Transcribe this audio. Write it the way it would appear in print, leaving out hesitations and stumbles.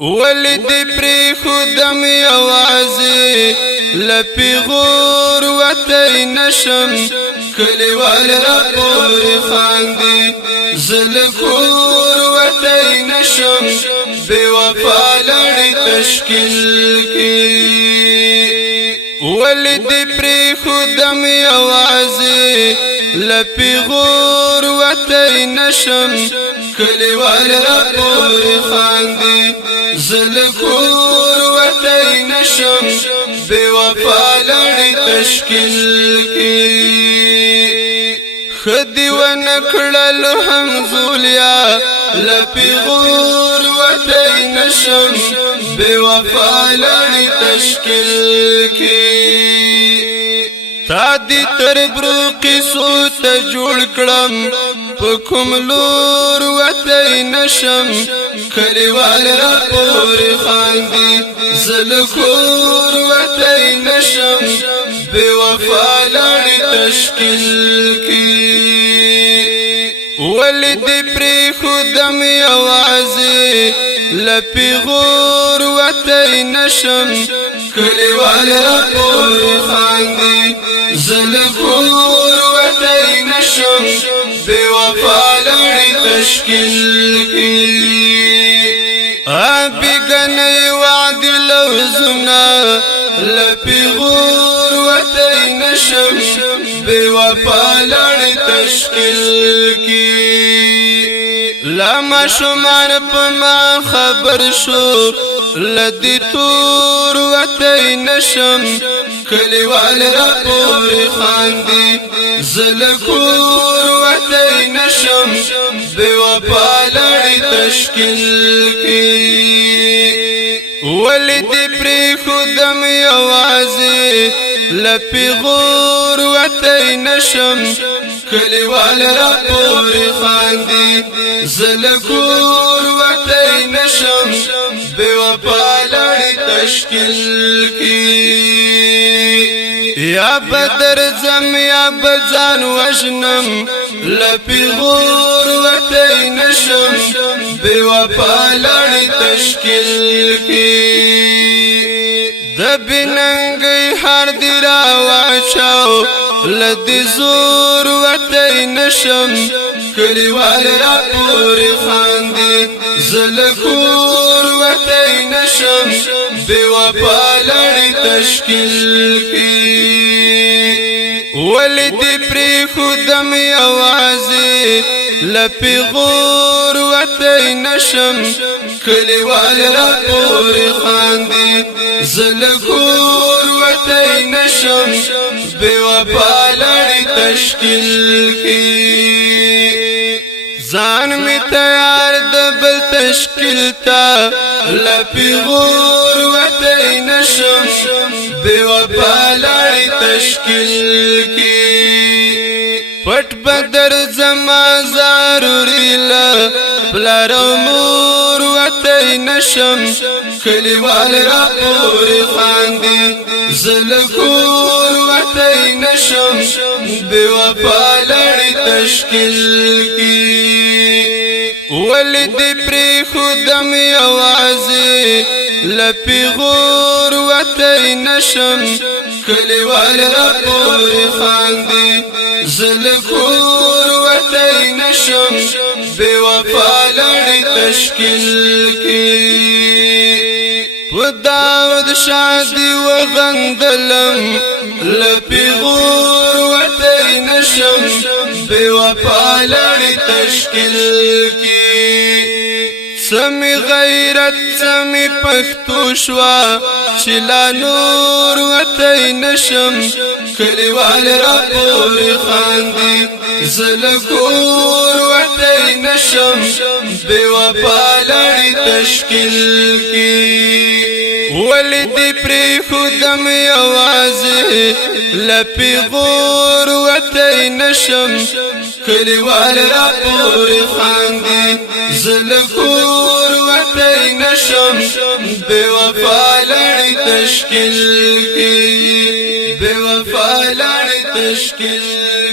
ولد پری خودم یوازی لپیغور وطی نشم کلیوال را پوری خاندی زلکور وطی نشم بے وفا لڑی تشکیل کی ولد پری خودم یوازی لپیغور وطی نشم کلیوال را پوری خاندی زلکور وطی نشم بے وفا لڑی تشکیل کی خدی و نکڑل حمزولیا لپیغور وطی نشم بے وفا لڑی تشکیل کی تا دی تر بروقی سوت جوڑ کڑم پکم لور وطی نشم کلیوال را پوری خاندی زلکور وطی نشم بے وفا لڑی تشکیل کی ولد پری خودم یوازی لپیغور وطی نشم کلیوال را پوری خاندی زلکور وطی نشم بے وفا لڑی تشکیل کی آبی گنی وعد لوزنا لپیغور وطی نشم بے وفا لڑی تشکیل کی لما شمار پما خبر شو لدی تور وطی نشم کلیوال را پوری خاندی زلکور وطی نشم بے وفا لڑی تشکیل کی ولد پری خودم یوازی لپیغور وطی نشم کلیوال را پوری خاندی زلکور وطی نشم بے وفا لڑی تشکیل کی یا بدر زم یا بزان وجنم لپیغور وطی نشم بے وفا لڑی تشکیل کی دبی ننگی ہر دیرا واچاو لدی زور وطی نشم کلیوال را پوری خاندی زلکور وطی نشم بے وفا لڑی تشکیل کی ولد پری خودم یوازی لپیغور وطی نشم کلیوال را پوری خاندی زلکور وطی نشم بے وفا لڑی تشکیل کی زان می تیار دبل تشکیل تا لپیغور وطی نشم بے وفا لڑی تشکیل کی پٹ بدر زما ضروری لا پلارو مور وطی نشم کلیوال را پوری خاندی زلکور وطی نشم بے وفا لڑی تشکیل کی ولد پری خودم یوازی لپیغور وطی نشم کلیوال را پوری خاندی زلکور وطی نشم بے وفا لڑی تشکیل کی داود شادی و غندلم لپیغور وطی نشم بے وفا لڑی تشکیل کی سمی غیرت سمی پختو شوا چلا نور وطی نشم کلیوال را پوری خاندی زلکور وطی نشم بے وفا لڑی تشکیل کی ولد پری خودم یوازی لپیغور وطی نشم کلیوال را پوری خاندی زلکور وطی نشم بے وفا لڑی تشکیل کی بے وفا لڑی تشکیل